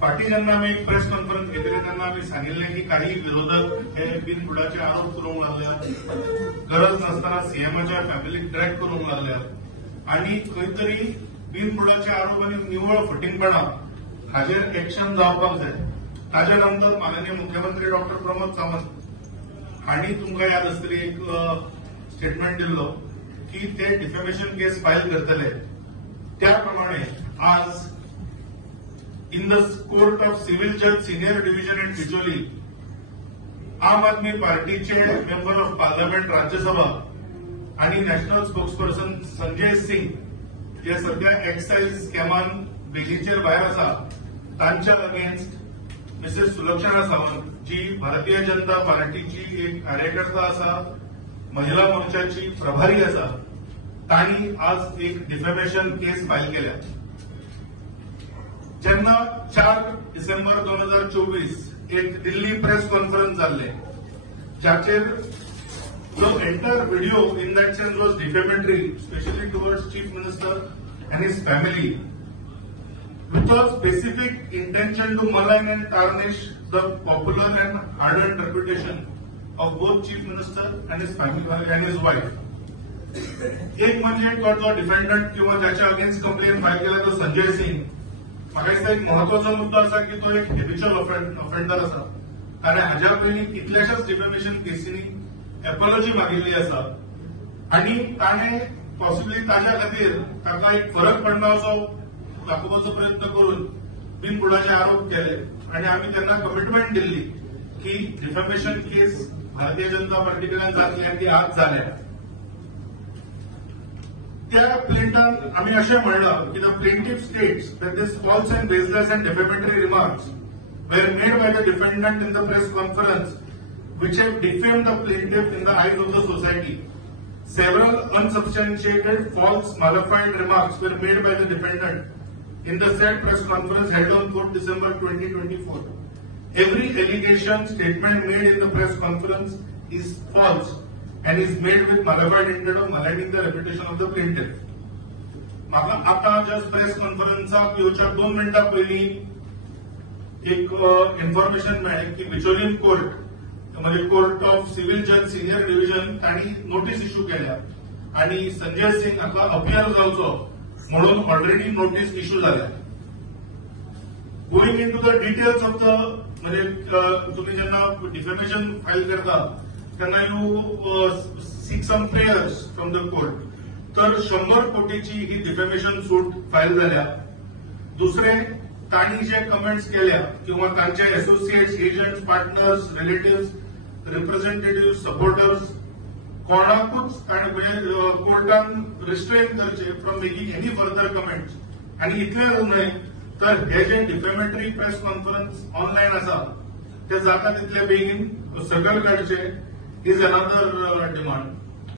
फाटी जेन्ना आमी एक प्रेस कॉन्फरन्स घेतले तेन्ना आमी सांगिल्लें की काही विरोधक हे बिनबुडाचे आरोप करूंक लागल्यात, गरज नासतना सीएमाच्या फॅमिलीक ट्रॅक करूंक लागल्यात आणि खंय तरी बिनबुडाचे आरोप आणि निवळ फटींगपणां हाजेर एक्शन जावपाक जाय. ताजे नंतर माननीय मुख्यमंत्री डॉक्टर प्रमोद सावंत हांणी तुमकां याद आसतली एक स्टेटमेंट दिल्लो की ते डिफेमेशन केस फायल करतले. त्या प्रमाणे आज in the court of civil जज सिनियर डिव्हिजन इन बिचोली आम आदमी पार्टीचे मेंबर ऑफ पार्लमेंट राज्यसभा आणि नॅशनल स्पोक्सपर्सन संजय सिंग जे सध्या एक्साइज स्कॅमान बेगीचेर भायर आसा तांच्या अगेन्स्ट मिसेस सुलक्षणा सावंत जी भारतीय जनता पार्टीची एक कार्यकर्ता आसा, महिला मोर्चाची प्रभारी आसा, तांणी आज एक डिफेमेशन केस फायल केल्या. जेन्ना 4 डिसेंबर 2024 एक दिल्ली प्रेस कॉन्फरन्स जाल्ले जाचेर जो entire video in that sense was defamatory specially towards chief minister and his family with a specific intention to malign and tarnish the popular and ardent reputation of both Chief Minister and his family and his wife. एक म्हणजे तो जो डिफेंडंट किंवा ज्याच्या against complain file केला तो संजय सिंग. म्हाका दिसता एक महत्वाचा मुद्दा असा की तो एक हेबिच्युअल ऑफेंडर आसा आणि हाज्या पयलीं कितल्याशाच डिफेमेशन केसींनी एपॉलॉजी मागिल्ली आसा आणि ताणें पॉसिबली ताच्या खातीर ताका एक फरक पडना असो दाखोवपाचो प्रयत्न करून बिनबुडाचे आरोप केले आणि आम्ही त्यांना कमिटमेंट दिल्ली की डिफेमेशन केस भारतीय जनता पार्टी कडल्यान जातली आणि ती आज जाल्या. त्या प्लेंटान आम्ही अशें म्हणलां की the plaintiff states that this false and baseless and defamatory remarks were made by the defendant in the press conference which have defamed the plaintiff in the eyes of the society. Several unsubstantiated, false, malafide remarks were made by the defendant in the said press conference held on 4th December 2024. Every allegation, statement made in the press conference is false and is made with malafide intent of maligning the reputation of the plaintiff. म्हाका आता just press कॉन्फरन्साक येवच्या 2 मिनिटां पयलीं एक information मेळ्ळी की Bicholim court म्हणजे court of civil जज senior division तांणी नोटीस इश्यू केल्या आणि संजय सिंग हाका अपियर जावचो म्हणून ऑलरेडी नोटीस इश्यू झाल्या. Going into the details of the म्हणजे तुम्ही जेन्ना डिफेमेशन फाईल करता तेन्ना you seek some prayers from the court. तर 100 कोटीची ही डिफेमेशन सूट फाईल झाल्या. दुसरे तांणी जे कमेंट्स केल्या किंवा तांचे associates, agents, partners, relatives, representative, supporters कोणाकूच कोर्टान रिस्ट्रेन करचे from making any further comments. आणि इतलेंच न्हय तर हे जे डिफेमेटरी प्रेस कॉन्फरन्स ऑनलायन आसा ते जाता तितले बेगीन सकयल काडचे इज अनदर डिमांड.